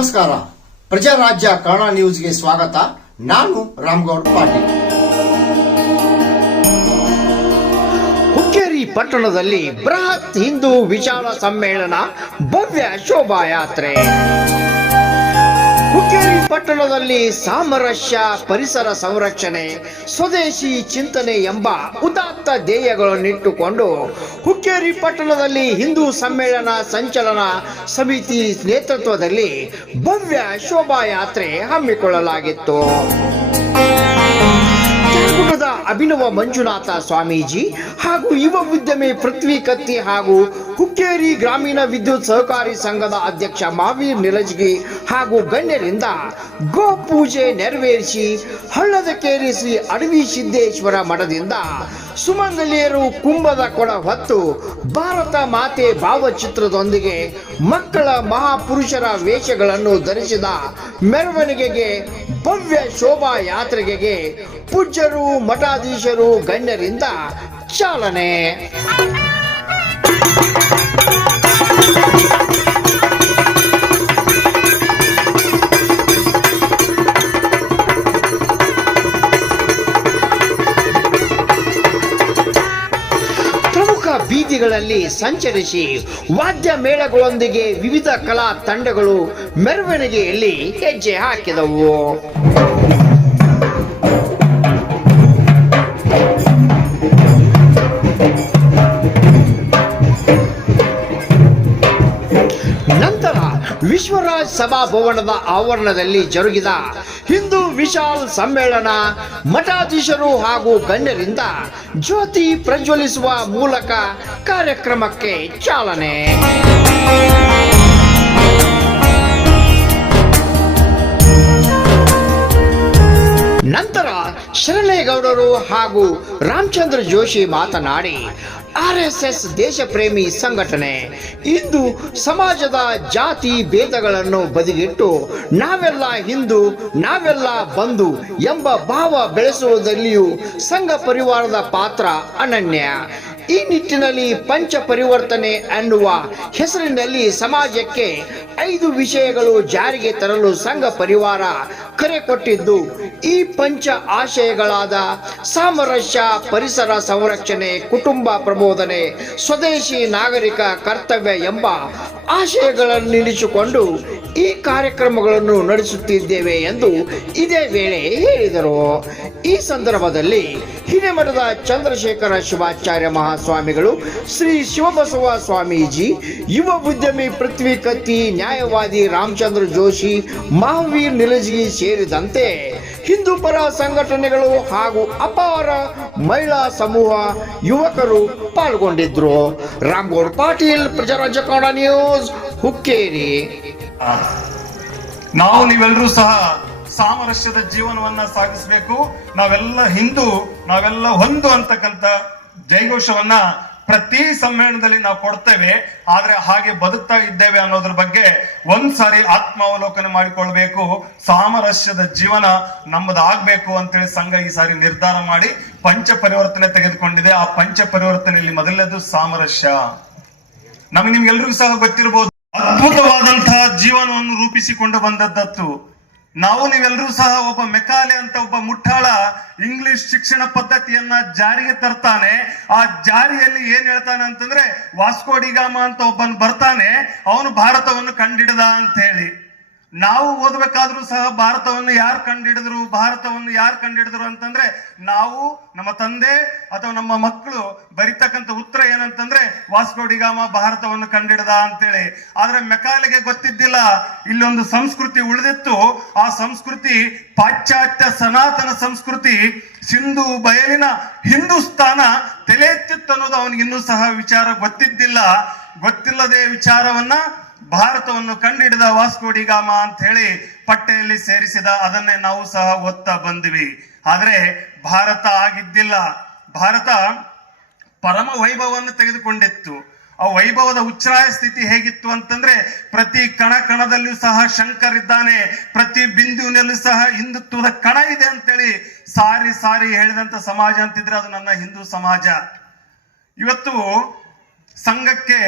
ನಮಸ್ಕಾರ. ಪ್ರಜಾರಾಜ್ಯ ಕನ್ನಡ ನ್ಯೂಸ್ಗೆ ಸ್ವಾಗತ. ನಾನು ರಾಮಗೌಡ ಪಾಟೀಲ್. ಹುಕ್ಕೇರಿ ಪಟ್ಟಣದಲ್ಲಿ ಬೃಹತ್ ಹಿಂದೂ ವಿಚಾರ ಸಮ್ಮೇಳನ, ಭವ್ಯ ಶೋಭಾಯಾತ್ರೆ. ಹುಕ್ಕೇರಿ ಪಟ್ಟಣದಲ್ಲಿ ಸಾಮರಸ್ಯ, ಪರಿಸರ ಸಂರಕ್ಷಣೆ, ಸ್ವದೇಶಿ ಚಿಂತನೆ ಎಂಬ ಉದಾತ್ತ ಧ್ಯೇಯಗಳನ್ನಿಟ್ಟುಕೊಂಡು ಹುಕ್ಕೇರಿ ಪಟ್ಟಣದಲ್ಲಿ ಹಿಂದೂ ಸಮ್ಮೇಳನ ಸಂಚಲನ ಸಮಿತಿ ನೇತೃತ್ವದಲ್ಲಿ ಭವ್ಯ ಶೋಭಾಯಾತ್ರೆ ಹಮ್ಮಿಕೊಳ್ಳಲಾಗಿತ್ತು. ತ್ಯಾಗುಣದ ಅಭಿನವ ಮಂಜುನಾಥ ಸ್ವಾಮೀಜಿ ಹಾಗೂ ಯುವ ಉದ್ಯಮಿ ಪೃಥ್ವಿ ಕತ್ತಿ ಹಾಗೂ ಹುಕ್ಕೇರಿ ಗ್ರಾಮೀಣ ವಿದ್ಯುತ್ ಸಹಕಾರಿ ಸಂಘದ ಅಧ್ಯಕ್ಷ ಮಹಾವೀರ್ ನಿಲಜ್ಗಿ ಹಾಗೂ ಗಣ್ಯರಿಂದ ಗೋ ಪೂಜೆ ನೆರವೇರಿಸಿ ಹಳ್ಳದಕೇರಿ ಶ್ರೀ ಅಡವಿ ಸಿದ್ದೇಶ್ವರ ಮಠದಿಂದ ಸುಮಂಗಲಿಯರು ಕುಂಭದ ಕೊಡ ಹೊತ್ತು ಭಾರತ ಮಾತೆ ಭಾವಚಿತ್ರದೊಂದಿಗೆ ಮಕ್ಕಳ ಮಹಾಪುರುಷರ ವೇಷಗಳನ್ನು ಧರಿಸಿದ ಮೆರವಣಿಗೆಗೆ, ಭವ್ಯ ಶೋಭಾಯಾತ್ರೆಗೆ ಪೂಜ್ಯರು, ಮಠಾಧೀಶರು, ಗಣ್ಯರಿಂದ ಚಾಲನೆ. ಪ್ರಮುಖ ಬೀದಿಗಳಲ್ಲಿ ಸಂಚರಿಸಿ ವಾದ್ಯ ಮೇಳಗಳೊಂದಿಗೆ ವಿವಿಧ ಕಲಾ ತಂಡಗಳು ಮೆರವಣಿಗೆಯಲ್ಲಿ ಹೆಜ್ಜೆ ಹಾಕಿದವು. ನಂತರ ವಿಶ್ವರಾಜ್ ಸಭಾಭವನದ ಆವರಣದಲ್ಲಿ ಜರುಗಿದ ಹಿಂದೂ ವಿಶಾಲ್ ಸಮ್ಮೇಳನ ಮಠಾಧೀಶರು ಹಾಗೂ ಗಣ್ಯರಿಂದ ಜ್ಯೋತಿ ಪ್ರಜ್ವಲಿಸುವ ಮೂಲಕ ಕಾರ್ಯಕ್ರಮಕ್ಕೆ ಚಾಲನೆ. ನಂತರ ಶರಣೇಗೌಡರು ಹಾಗೂ ರಾಮಚಂದ್ರ ಜೋಶಿ ಮಾತನಾಡಿ, ಆರ್ಎಸ್ಎಸ್ ದೇಶಪ್ರೇಮಿ ಸಂಘಟನೆ ಇಂದು ಸಮಾಜದ ಜಾತಿ ಭೇದಗಳನ್ನು ಬದಿಗಿಟ್ಟು ನಾವೆಲ್ಲ ಹಿಂದೂ, ನಾವೆಲ್ಲ ಬಂಧು ಎಂಬ ಭಾವ ಬೆಳೆಸುವುದರಲ್ಲಿಯೂ ಸಂಘ ಪರಿವಾರದ ಪಾತ್ರ ಅನನ್ಯ. ಈ ನಿಟ್ಟಿನಲ್ಲಿ ಪಂಚ ಪರಿವರ್ತನೆ ಅನ್ನುವ ಹೆಸರಿನಲ್ಲಿ ಸಮಾಜಕ್ಕೆ 5 ವಿಷಯಗಳು ಜಾರಿಗೆ ತರಲು ಸಂಘ ಪರಿವಾರ ಕರೆ ಕೊಟ್ಟಿದ್ದು, ಈ ಪಂಚ ಆಶಯಗಳಾದ ಸಾಮರಸ್ಯ, ಪರಿಸರ ಸಂರಕ್ಷಣೆ, ಕುಟುಂಬ ಪ್ರಬೋಧನೆ, ಸ್ವದೇಶಿ ನಾಗರಿಕ ಕರ್ತವ್ಯ ಎಂಬ ಆಶಯಗಳನ್ನಿರಿಸಿಕೊಂಡು ಈ ಕಾರ್ಯಕ್ರಮಗಳನ್ನು ನಡೆಸುತ್ತಿದ್ದೇವೆ ಎಂದು ಇದೇ ವೇಳೆ ಹೇಳಿದರು. ಈ ಸಂದರ್ಭದಲ್ಲಿ ಹಿರೇಮಠದ ಚಂದ್ರಶೇಖರ ಶಿವಾಚಾರ್ಯ ಮಹಾಸ್ವಾಮಿಗಳು, ಶ್ರೀ ಶಿವಬಸವ ಸ್ವಾಮೀಜಿ, ಯುವ ಉದ್ಯಮಿ ಪೃಥ್ವಿ ಕತ್ತಿ, ನ್ಯಾಯವಾದಿ ರಾಮಚಂದ್ರ ಜೋಶಿ, ಮಹಾವೀರ್ ನಿಲಜ್ಗಿ ಸೇರಿದಂತೆ ಹಿಂದೂ ಪರ ಸಂಘಟನೆಗಳು ಹಾಗೂ ಅಪಾರ ಮಹಿಳಾ ಸಮೂಹ, ಯುವಕರು ಪಾಲ್ಗೊಂಡಿದ್ರು. ರಾಮಗೌಡ ಪಾಟೀಲ್, ಪ್ರಜಾರಾಜ್ಯ ಕನ್ನಡ ನ್ಯೂಸ್, ಹುಕ್ಕೇರಿ. ನಾವು ನೀವೆಲ್ಲರೂ ಸಹ ಸಾಮರಸ್ಯದ ಜೀವನವನ್ನ ಸಾಗಿಸಬೇಕು. ನಾವೆಲ್ಲ ಹಿಂದೂ, ನಾವೆಲ್ಲ ಒಂದು ಅಂತಕ್ಕಂಥ ಜಯಘೋಷವನ್ನ ಪ್ರತಿ ಸಮ್ಮೇಳನದಲ್ಲಿ ನಾವು ಕೊಡ್ತೇವೆ. ಆದ್ರೆ ಹಾಗೆ ಬದುಕ್ತಾ ಇದ್ದೇವೆ ಅನ್ನೋದ್ರ ಬಗ್ಗೆ ಒಂದ್ಸಾರಿ ಆತ್ಮಾವಲೋಕನ ಮಾಡಿಕೊಳ್ಬೇಕು. ಸಾಮರಸ್ಯದ ಜೀವನ ನಮ್ಮದಾಗಬೇಕು ಅಂತೇಳಿ ಸಂಘ ಈ ಸಾರಿ ನಿರ್ಧಾರ ಮಾಡಿ ಪಂಚ ಪರಿವರ್ತನೆ ತೆಗೆದುಕೊಂಡಿದೆ. ಆ ಪಂಚ ಪರಿವರ್ತನೆಯಲ್ಲಿ ಮೊದಲನೇದು ಸಾಮರಸ್ಯ. ನಿಮ್ಗೆಲ್ರಿಗೂ ಸಹ ಗೊತ್ತಿರಬಹುದು, ಅದ್ಭುತವಾದಂತಹ ಜೀವನವನ್ನು ರೂಪಿಸಿಕೊಂಡು ಬಂದದ್ದು. ನಾವು ನೀವೆಲ್ಲರೂ ಸಹ ಒಬ್ಬ ಮೆಕಾಲೆ ಅಂತ ಒಬ್ಬ ಮುಟ್ಟಾಳ ಇಂಗ್ಲಿಷ್ ಶಿಕ್ಷಣ ಪದ್ಧತಿಯನ್ನ ಜಾರಿಗೆ ತರ್ತಾನೆ. ಆ ಜಾರಿಯಲ್ಲಿ ಏನ್ ಹೇಳ್ತಾನೆ ಅಂತಂದ್ರೆ, ವಾಸ್ಕೋಡಿಗಾಮ ಅಂತ ಒಬ್ಬನ್ ಬರ್ತಾನೆ, ಅವನು ಭಾರತವನ್ನು ಕಂಡಿಡಿದ ಅಂತ ಹೇಳಿ. ನಾವು ಓದ್ಬೇಕಾದ್ರೂ ಸಹ ಭಾರತವನ್ನು ಯಾರು ಕಂಡಿಡಿದ್ರು ಅಂತಂದ್ರೆ, ನಾವು, ನಮ್ಮ ತಂದೆ ಅಥವಾ ನಮ್ಮ ಮಕ್ಕಳು ಬರಿತಕ್ಕಂಥ ಉತ್ತರ ಏನಂತಂದ್ರೆ ವಾಸ್ಕೋಡಿಗಾಮ ಭಾರತವನ್ನು ಕಂಡಿಡಿದ ಅಂತೇಳಿ. ಆದ್ರೆ ಮೆಕಾಲೆಗೆ ಗೊತ್ತಿದ್ದಿಲ್ಲ, ಇಲ್ಲೊಂದು ಸಂಸ್ಕೃತಿ ಉಳಿದಿತ್ತು. ಆ ಸಂಸ್ಕೃತಿ ಪಾಶ್ಚಾತ್ಯ ಸನಾತನ ಸಂಸ್ಕೃತಿ, ಸಿಂಧು ಬಯಲಿನ ಹಿಂದೂಸ್ತಾನ ತಲೆ ಎತ್ತಿತ್ತು ಅನ್ನೋದು ಅವನಿಗೆ ಇನ್ನೂ ಸಹ ವಿಚಾರ ಗೊತ್ತಿದ್ದಿಲ್ಲ. ಗೊತ್ತಿಲ್ಲದೆ ವಿಚಾರವನ್ನ ಭಾರತವನ್ನು ಕಂಡಿಡಿದ ವಾಸ್ಕೋಡಿಗಾಮ ಅಂತ ಹೇಳಿ ಪಟ್ಟೆಯಲ್ಲಿ ಸೇರಿಸಿದ. ಅದನ್ನೇ ನಾವು ಸಹ ಓದ್ತಾ ಬಂದ್ವಿ. ಆದ್ರೆ ಭಾರತ ಆಗಿದ್ದಿಲ್ಲ. ಭಾರತ ಪರಮ ವೈಭವವನ್ನು ತೆಗೆದುಕೊಂಡಿತ್ತು. ಆ ವೈಭವದ ಉಚ್ಛ್ರಾಯ ಸ್ಥಿತಿ ಹೇಗಿತ್ತು ಅಂತಂದ್ರೆ, ಪ್ರತಿ ಕಣ ಕಣದಲ್ಲಿಯೂ ಸಹ ಶಂಕರ್ ಇದ್ದಾನೆ, ಪ್ರತಿ ಬಿಂದುವಿನಲ್ಲೂ ಸಹ ಹಿಂದುತ್ವದ ಕಣ ಇದೆ ಅಂತೇಳಿ ಸಾರಿ ಸಾರಿ ಹೇಳಿದಂತ ಸಮಾಜ ಅಂತಿದ್ರೆ ಅದು ನನ್ನ ಹಿಂದೂ ಸಮಾಜ. ಇವತ್ತು ಸಂಘಕ್ಕೆ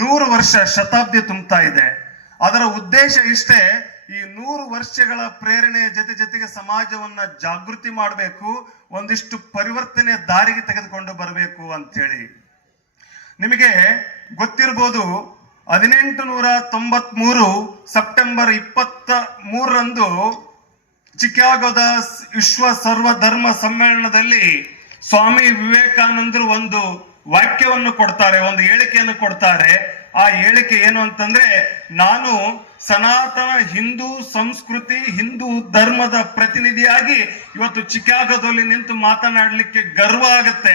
100 ವರ್ಷ ಶತಾಬ್ದಿ ತುಂಬುತ್ತಾ ಇದೆ. ಅದರ ಉದ್ದೇಶ ಇಷ್ಟೇ, ಈ 100 ವರ್ಷಗಳ ಪ್ರೇರಣೆಯ ಜೊತೆಗೆ ಸಮಾಜವನ್ನ ಜಾಗೃತಿ ಮಾಡಬೇಕು, ಒಂದಿಷ್ಟು ಪರಿವರ್ತನೆ ದಾರಿಗೆ ತೆಗೆದುಕೊಂಡು ಬರಬೇಕು ಅಂತೇಳಿ. ನಿಮಗೆ ಗೊತ್ತಿರಬಹುದು, 1893 ಸೆಪ್ಟೆಂಬರ್ 23ರಂದು ಚಿಕಾಗೋದ ವಿಶ್ವ ಸರ್ವಧರ್ಮ ಸಮ್ಮೇಳನದಲ್ಲಿ ಸ್ವಾಮಿ ವಿವೇಕಾನಂದರು ಒಂದು ವಾಕ್ಯವನ್ನು ಕೊಡ್ತಾರೆ, ಒಂದು ಹೇಳಿಕೆಯನ್ನು ಕೊಡ್ತಾರೆ. ಆ ಹೇಳಿಕೆ ಏನು ಅಂತಂದ್ರೆ, ನಾನು ಸನಾತನ ಹಿಂದೂ ಸಂಸ್ಕೃತಿ, ಹಿಂದೂ ಧರ್ಮದ ಪ್ರತಿನಿಧಿಯಾಗಿ ಇವತ್ತು ಚಿಕಾಗೋದಲ್ಲಿ ನಿಂತು ಮಾತನಾಡಲಿಕ್ಕೆ ಗರ್ವ ಆಗುತ್ತೆ.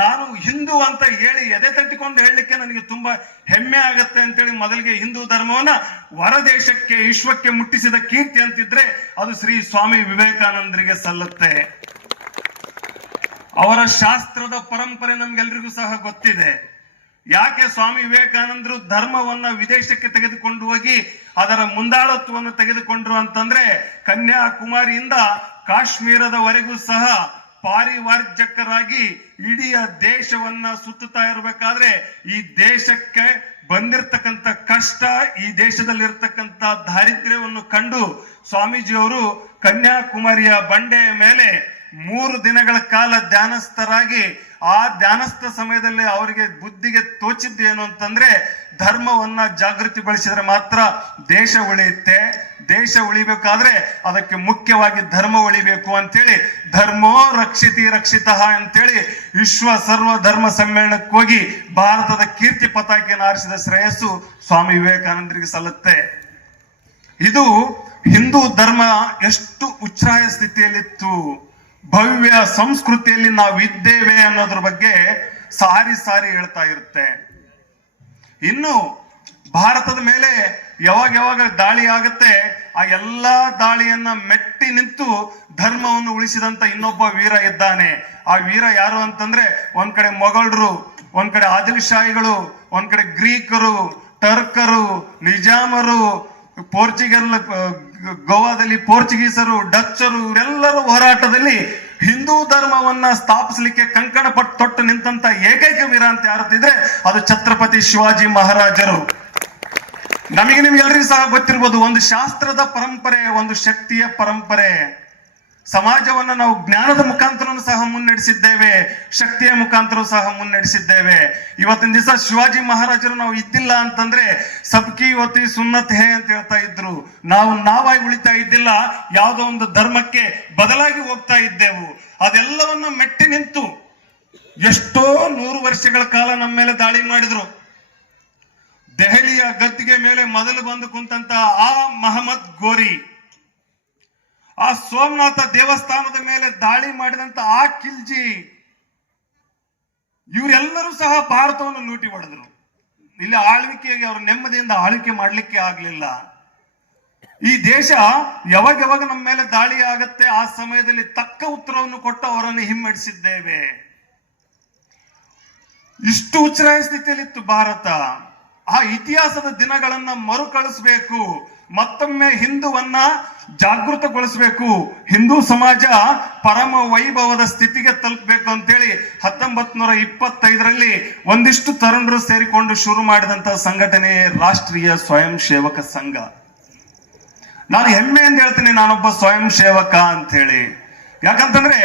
ನಾನು ಹಿಂದೂ ಅಂತ ಹೇಳಿ ಎದೆ ತಟ್ಟಿಕೊಂಡು ಹೇಳಲಿಕ್ಕೆ ನನಗೆ ತುಂಬಾ ಹೆಮ್ಮೆ ಆಗತ್ತೆ ಅಂತೇಳಿ ಮೊದಲಿಗೆ ಹಿಂದೂ ಧರ್ಮವನ್ನ ಹೊರದೇಶಕ್ಕೆ, ವಿಶ್ವಕ್ಕೆ ಮುಟ್ಟಿಸಿದ ಕೀರ್ತಿ ಅಂತಿದ್ರೆ ಅದು ಶ್ರೀ ಸ್ವಾಮಿ ವಿವೇಕಾನಂದರಿಗೆ ಸಲ್ಲುತ್ತೆ. ಅವರ ಶಾಸ್ತ್ರದ ಪರಂಪರೆ ನಮ್ಗೆಲ್ರಿಗೂ ಸಹ ಗೊತ್ತಿದೆ. ಯಾಕೆ ಸ್ವಾಮಿ ವಿವೇಕಾನಂದರು ಧರ್ಮವನ್ನ ವಿದೇಶಕ್ಕೆ ತೆಗೆದುಕೊಂಡು ಹೋಗಿ ಅದರ ಮುಂದಾಳತ್ವವನ್ನು ತೆಗೆದುಕೊಂಡ್ರು ಅಂತಂದ್ರೆ, ಕನ್ಯಾಕುಮಾರಿಯಿಂದ ಕಾಶ್ಮೀರದವರೆಗೂ ಸಹ ಪಾರಿವಾರ್ಜಕರಾಗಿ ಇಡೀ ದೇಶವನ್ನ ಸುತ್ತುತ್ತಾ ಇರಬೇಕಾದ್ರೆ ಈ ದೇಶಕ್ಕೆ ಬಂದಿರತಕ್ಕಂತ ಕಷ್ಟ, ಈ ದೇಶದಲ್ಲಿರ್ತಕ್ಕಂಥ ದಾರಿದ್ರ್ಯವನ್ನು ಕಂಡು ಸ್ವಾಮೀಜಿಯವರು ಕನ್ಯಾಕುಮಾರಿಯ ಬಂಡೆಯ ಮೇಲೆ 3 ದಿನಗಳ ಕಾಲ ಧ್ಯಾನಸ್ಥರಾಗಿ, ಆ ಧ್ಯಾನಸ್ಥ ಸಮಯದಲ್ಲಿ ಅವರಿಗೆ ಬುದ್ಧಿಗೆ ತೋಚಿದ್ದು ಏನು ಅಂತಂದ್ರೆ, ಧರ್ಮವನ್ನ ಜಾಗೃತಿಗೊಳಿಸಿದ್ರೆ ಮಾತ್ರ ದೇಶ ಉಳಿಯುತ್ತೆ, ದೇಶ ಉಳಿಬೇಕಾದ್ರೆ ಅದಕ್ಕೆ ಮುಖ್ಯವಾಗಿ ಧರ್ಮ ಉಳಿಬೇಕು ಅಂತೇಳಿ ಧರ್ಮೋ ರಕ್ಷಿತಿ ರಕ್ಷಿತಃ ಅಂತೇಳಿ ವಿಶ್ವ ಸರ್ವ ಧರ್ಮ ಸಮ್ಮೇಳನಕ್ಕೆ ಹೋಗಿ ಭಾರತದ ಕೀರ್ತಿ ಪತಾಕೆಯನ್ನು ಆರಿಸಿದ ಶ್ರೇಯಸ್ಸು ಸ್ವಾಮಿ ವಿವೇಕಾನಂದರಿಗೆ ಸಲ್ಲುತ್ತೆ. ಇದು ಹಿಂದೂ ಧರ್ಮ ಎಷ್ಟು ಉಚ್ಛ್ರಾಯ ಸ್ಥಿತಿಯಲ್ಲಿತ್ತು, ಭವ್ಯ ಸಂಸ್ಕೃತಿಯಲ್ಲಿ ನಾವಿದ್ದೇವೆ ಅನ್ನೋದ್ರ ಬಗ್ಗೆ ಸಾರಿ ಹೇಳ್ತಾ ಇರುತ್ತೆ. ಇನ್ನು ಭಾರತದ ಮೇಲೆ ಯಾವಾಗ ದಾಳಿ ಆಗತ್ತೆ, ಆ ಎಲ್ಲಾ ದಾಳಿಯನ್ನ ಮೆಟ್ಟಿ ನಿಂತು ಧರ್ಮವನ್ನು ಉಳಿಸಿದಂತ ಇನ್ನೊಬ್ಬ ವೀರ ಇದ್ದಾನೆ. ಆ ವೀರ ಯಾರು ಅಂತಂದ್ರೆ, ಒಂದ್ ಕಡೆ ಮೊಘಲರು, ಒಂದ್ ಕಡೆ ಆದಿಲ್ ಶಾಹಿಗಳು, ಒಂದ್ ಕಡೆ ಗ್ರೀಕರು, ಟರ್ಕರು, ನಿಜಾಮರು, ಗೋವಾದಲ್ಲಿ ಪೋರ್ಚುಗೀಸರು, ಡಚ್ಚರು, ಇವರೆಲ್ಲರ ಹೋರಾಟದಲ್ಲಿ ಹಿಂದೂ ಧರ್ಮವನ್ನ ಸ್ಥಾಪಿಸಲಿಕ್ಕೆ ಕಂಕಣ ತೊಟ್ಟು ನಿಂತಂತ ಏಕೈಕ ವೀರ ಅಂತ ಯಾರಿದ್ರೆ ಅದು ಛತ್ರಪತಿ ಶಿವಾಜಿ ಮಹಾರಾಜರು. ನಿಮ್ಗೆಲ್ರಿಗೂ ಸಹ ಗೊತ್ತಿರ್ಬೋದು, ಒಂದು ಶಾಸ್ತ್ರದ ಪರಂಪರೆ, ಒಂದು ಶಕ್ತಿಯ ಪರಂಪರೆ. ಸಮಾಜವನ್ನ ನಾವು ಜ್ಞಾನದ ಮುಖಾಂತರ ಸಹ ಮುನ್ನಡೆಸಿದ್ದೇವೆ, ಶಕ್ತಿಯ ಮುಖಾಂತರ ಸಹ ಮುನ್ನಡೆಸಿದ್ದೇವೆ. ಇವತ್ತಿನ ದಿವಸ ಶಿವಾಜಿ ಮಹಾರಾಜರು ನಾವು ಇದ್ದಿಲ್ಲ ಅಂತಂದ್ರೆ ಸಬ್ಕಿ ಹೊತ್ತಿ ಸುನ್ನತ್ ಹೇ ಅಂತ ಹೇಳ್ತಾ ಇದ್ರು. ನಾವಾಗಿ ಉಳಿತಾ ಇದ್ದಿಲ್ಲ, ಯಾವುದೋ ಒಂದು ಧರ್ಮಕ್ಕೆ ಬದಲಾಗಿ ಹೋಗ್ತಾ ಇದ್ದೆವು. ಅದೆಲ್ಲವನ್ನ ಮೆಟ್ಟಿ ನಿಂತು ಎಷ್ಟೋ 100 ವರ್ಷಗಳ ಕಾಲ ನಮ್ಮ ಮೇಲೆ ದಾಳಿ ಮಾಡಿದ್ರು. ದೆಹಲಿಯ ಗದ್ದಿಗೆ ಮೇಲೆ ಮೊದಲು ಬಂದು ಕುಂತಂತ ಆ ಮಹಮ್ಮದ್ ಗೋರಿ, ಆ ಸೋಮನಾಥ ದೇವಸ್ಥಾನದ ಮೇಲೆ ದಾಳಿ ಮಾಡಿದಂತ ಆ ಖಿಲ್ಜಿ, ಇವರೆಲ್ಲರೂ ಸಹ ಭಾರತವನ್ನು ಲೂಟಿ ಹೊಡೆದ್ರು. ಇಲ್ಲಿ ಆಳ್ವಿಕೆಗೆ ಅವರು ನೆಮ್ಮದಿಯಿಂದ ಆಳ್ವಿಕೆ ಮಾಡ್ಲಿಕ್ಕೆ ಆಗ್ಲಿಲ್ಲ. ಈ ದೇಶ ಯಾವಾಗ ನಮ್ಮ ಮೇಲೆ ದಾಳಿ ಆಗತ್ತೆ ಆ ಸಮಯದಲ್ಲಿ ತಕ್ಕ ಉತ್ತರವನ್ನು ಕೊಟ್ಟು ಅವರನ್ನು ಹಿಮ್ಮೆಟ್ಟಿಸಿದ್ದೇವೆ. ಇಷ್ಟು ಉಚ್ಛ್ರಾಯ ಸ್ಥಿತಿಯಲ್ಲಿತ್ತು ಭಾರತ. ಆ ಇತಿಹಾಸದ ದಿನಗಳನ್ನ ಮರುಕಳಿಸಬೇಕು, ಮತ್ತೊಮ್ಮೆ ಹಿಂದುವನ್ನ ಜಾಗೃತಗೊಳಿಸಬೇಕು, ಹಿಂದೂ ಸಮಾಜ ಪರಮ ವೈಭವದ ಸ್ಥಿತಿಗೆ ತಲುಪಬೇಕು ಅಂತೇಳಿ 1925ರಲ್ಲಿ ಒಂದಿಷ್ಟು ತರುಣರು ಸೇರಿಕೊಂಡು ಶುರು ಮಾಡಿದಂತ ಸಂಘಟನೆ ರಾಷ್ಟ್ರೀಯ ಸ್ವಯಂ ಸೇವಕ ಸಂಘ. ನಾನು ಹೆಮ್ಮೆಯಿಂದ ಹೇಳ್ತೀನಿ, ನಾನೊಬ್ಬ ಸ್ವಯಂ ಸೇವಕ ಅಂತ ಹೇಳಿ. ಯಾಕಂತಂದ್ರೆ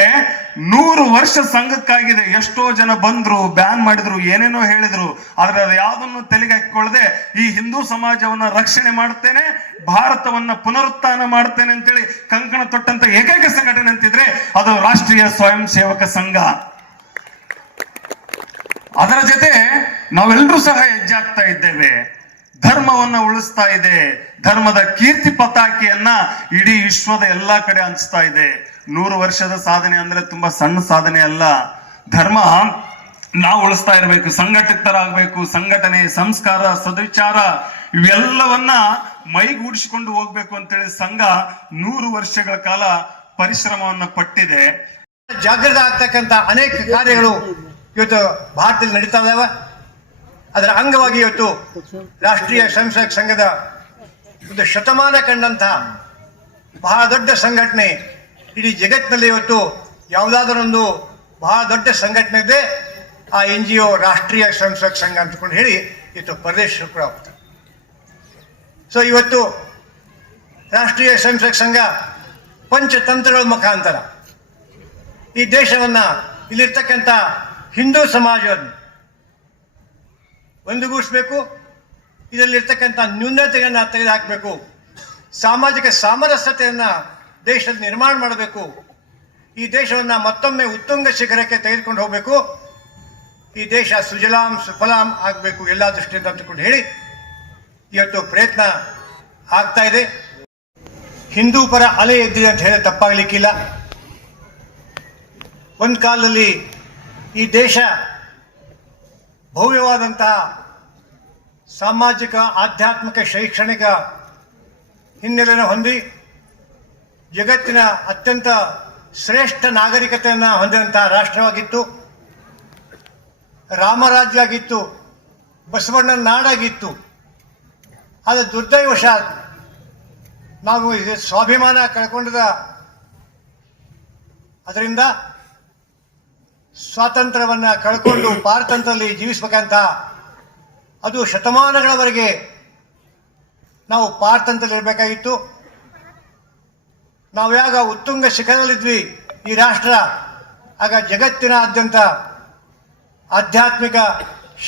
100 ವರ್ಷ ಸಂಘಕ್ಕಾಗಿದೆ. ಎಷ್ಟೋ ಜನ ಬಂದ್ರು, ಬ್ಯಾನ್ ಮಾಡಿದ್ರು, ಏನೇನೋ ಹೇಳಿದ್ರು. ಆದ್ರೆ ಅದು ಯಾವುದನ್ನು ತಲೆಗೆ ಹಾಕಿಕೊಳ್ಳದೆ ಈ ಹಿಂದೂ ಸಮಾಜವನ್ನ ರಕ್ಷಣೆ ಮಾಡುತ್ತೇನೆ, ಭಾರತವನ್ನ ಪುನರುತ್ಥಾನ ಮಾಡುತ್ತೇನೆ ಅಂತೇಳಿ ಕಂಕಣ ತೊಟ್ಟಂತ ಏಕೈಕ ಸಂಘಟನೆ ಅಂತಿದ್ರೆ ಅದು ರಾಷ್ಟ್ರೀಯ ಸ್ವಯಂ ಸೇವಕ ಸಂಘ. ಅದರ ಜೊತೆ ನಾವೆಲ್ಲರೂ ಸಹ ಹೆಜ್ಜೆ ಆಗ್ತಾ ಇದ್ದೇವೆ. ಧರ್ಮವನ್ನ ಉಳಿಸ್ತಾ ಇದೆ, ಧರ್ಮದ ಕೀರ್ತಿ ಪತಾಕೆಯನ್ನ ಇಡೀ ವಿಶ್ವದ ಎಲ್ಲಾ ಕಡೆ ಹಂಚ್ತಾ ಇದೆ. 100 ವರ್ಷದ ಸಾಧನೆ ಅಂದ್ರೆ ತುಂಬಾ ಸಣ್ಣ ಸಾಧನೆ ಅಲ್ಲ. ಧರ್ಮ ನಾವು ಉಳಿಸ್ತಾ ಇರಬೇಕು, ಸಂಘಟಿತರಾಗಬೇಕು. ಸಂಘಟನೆ, ಸಂಸ್ಕಾರ, ಸದ್ವಿಚಾರ ಇವೆಲ್ಲವನ್ನ ಮೈಗೂಡಿಸಿಕೊಂಡು ಹೋಗ್ಬೇಕು ಅಂತೇಳಿ ಸಂಘ 100 ವರ್ಷಗಳ ಕಾಲ ಪರಿಶ್ರಮವನ್ನ ಪಟ್ಟಿದೆ. ಜಾಗೃತ ಆಗ್ತಕ್ಕಂತ ಅನೇಕ ಕಾರ್ಯಗಳು ಇವತ್ತು ಭಾರತದಲ್ಲಿ ನಡೀತಾ ಇದಾವೆ. ಅದರ ಅಂಗವಾಗಿ ಇವತ್ತು ರಾಷ್ಟ್ರೀಯ ಸ್ವಯಂ ಸೇವಕ ಸಂಘದ ಒಂದು ಶತಮಾನ ಕಂಡಂತಹ ಬಹಳ ದೊಡ್ಡ ಸಂಘಟನೆ ಇಡೀ ಜಗತ್ತಿನಲ್ಲಿ ಇವತ್ತು ಯಾವುದಾದರೊಂದು ಬಹಳ ದೊಡ್ಡ ಸಂಘಟನೆ ಇದೆ, ಆ NGO ರಾಷ್ಟ್ರೀಯ ಸ್ವಯಂ ಸೇವಕ ಸಂಘ ಅಂತಕೊಂಡು ಹೇಳಿ ಇವತ್ತು ಪ್ರದೇಶ ಕೂಡ ಹೋಗ್ತಾರೆ. ಸೊ ಇವತ್ತು ರಾಷ್ಟ್ರೀಯ ಸ್ವಯಂ ಸೇವಕ ಸಂಘ ಪಂಚತಂತ್ರಗಳ ಮುಖಾಂತರ ಈ ದೇಶವನ್ನು ಇಲ್ಲಿರ್ತಕ್ಕಂಥ ಹಿಂದೂ ಸಮಾಜವನ್ನು ಒಂದುಗೂಡಿಸ್ಬೇಕು, ಇದರಲ್ಲಿರ್ತಕ್ಕಂಥ ನ್ಯೂನತೆಯನ್ನು ತೆಗೆದುಹಾಕಬೇಕು, ಸಾಮಾಜಿಕ ಸಾಮರಸ್ಯತೆಯನ್ನು ದೇಶದಲ್ಲಿ ನಿರ್ಮಾಣ ಮಾಡಬೇಕು, ಈ ದೇಶವನ್ನು ಮತ್ತೊಮ್ಮೆ ಉತ್ತುಂಗ ಶಿಖರಕ್ಕೆ ತೆಗೆದುಕೊಂಡು ಹೋಗಬೇಕು, ಈ ದೇಶ ಸುಜಲಾಂ ಸುಫಲಾಂ ಆಗಬೇಕು ಎಲ್ಲ ದೃಷ್ಟಿಯಿಂದ ಅಂತಕೊಂಡು ಹೇಳಿ ಇವತ್ತು ಪ್ರಯತ್ನ ಆಗ್ತಾ ಇದೆ. ಹಿಂದೂ ಪರ ಅಲೆ ಎದ್ದಿದೆ ಅಂತ ಹೇಳಿ ತಪ್ಪಾಗಲಿಕ್ಕಿಲ್ಲ. ಒಂದು ಕಾಲದಲ್ಲಿ ಈ ದೇಶ ಭವ್ಯವಾದಂತಹ ಸಾಮಾಜಿಕ, ಆಧ್ಯಾತ್ಮಿಕ, ಶೈಕ್ಷಣಿಕ ಹಿನ್ನೆಲೆಯನ್ನು ಹೊಂದಿ ಜಗತ್ತಿನ ಅತ್ಯಂತ ಶ್ರೇಷ್ಠ ನಾಗರಿಕತೆಯನ್ನು ಹೊಂದಿದಂತಹ ರಾಷ್ಟ್ರವಾಗಿತ್ತು, ರಾಮರಾಜ್ಯ ಆಗಿತ್ತು, ಬಸವಣ್ಣನ ನಾಡಾಗಿತ್ತು. ಆದರೆ ದುರ್ದೈವಶಾತ್ ನಾವು ಸ್ವಾಭಿಮಾನ ಕಳ್ಕೊಂಡದ ಅದರಿಂದ ಸ್ವಾತಂತ್ರ್ಯವನ್ನು ಕಳ್ಕೊಂಡು ಪಾರತಂತ್ರದಲ್ಲಿ ಜೀವಿಸಬೇಕಂತ ಅದು ಶತಮಾನಗಳವರೆಗೆ ನಾವು ಪಾರತಂತ್ರದಲ್ಲಿ ಇರಬೇಕಾಗಿತ್ತು. ನಾವು ಯಾಗ ಉತ್ತುಂಗ ಶಿಖರದಲ್ಲಿದ್ವಿ ಈ ರಾಷ್ಟ್ರ, ಆಗ ಜಗತ್ತಿನಾದ್ಯಂತ ಆಧ್ಯಾತ್ಮಿಕ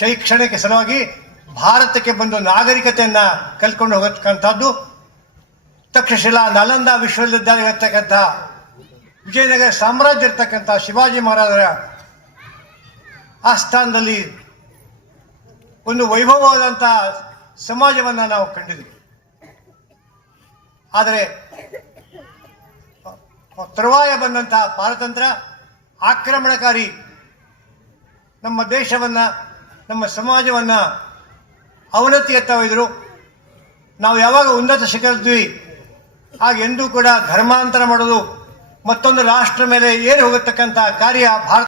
ಶೈಕ್ಷಣಿಕ ಸಲುವಾಗಿ ಭಾರತಕ್ಕೆ ಬಂದು ನಾಗರಿಕತೆಯನ್ನು ಕಲ್ಕೊಂಡು ಹೋಗತಕ್ಕಂಥದ್ದು ತಕ್ಷಶಿಲಾ ನಾಲಂದ ವಿಶ್ವವಿದ್ಯಾಲಯ ಇರ್ತಕ್ಕಂಥ ವಿಜಯನಗರ ಸಾಮ್ರಾಜ್ಯ ಇರ್ತಕ್ಕಂಥ ಶಿವಾಜಿ ಮಹಾರಾಜರ ಆಸ್ಥಾನದಲ್ಲಿ ಒಂದು ವೈಭವವಾದಂಥ ಸಮಾಜವನ್ನು ನಾವು ಕಂಡಿದ್ವಿ. ಆದರೆ ತರುವಾಯ ಬಂದಂತಹ ಪಾರತಂತ್ರ್ಯ ಆಕ್ರಮಣಕಾರಿ ನಮ್ಮ ದೇಶವನ್ನು, ನಮ್ಮ ಸಮಾಜವನ್ನು ಅವನತಿಯತ್ತ ಒಯ್ದರು. ನಾವು ಯಾವಾಗ ಉನ್ನತ ಶಿಖರದ್ವಿ ಆಗ ಎಂದೂ ಕೂಡ ಧರ್ಮಾಂತರ ಮಾಡೋದು, ಮತ್ತೊಂದು ರಾಷ್ಟ್ರ ಮೇಲೆ ಏರಿ ಹೋಗತಕ್ಕಂಥ ಕಾರ್ಯ ಭಾರತ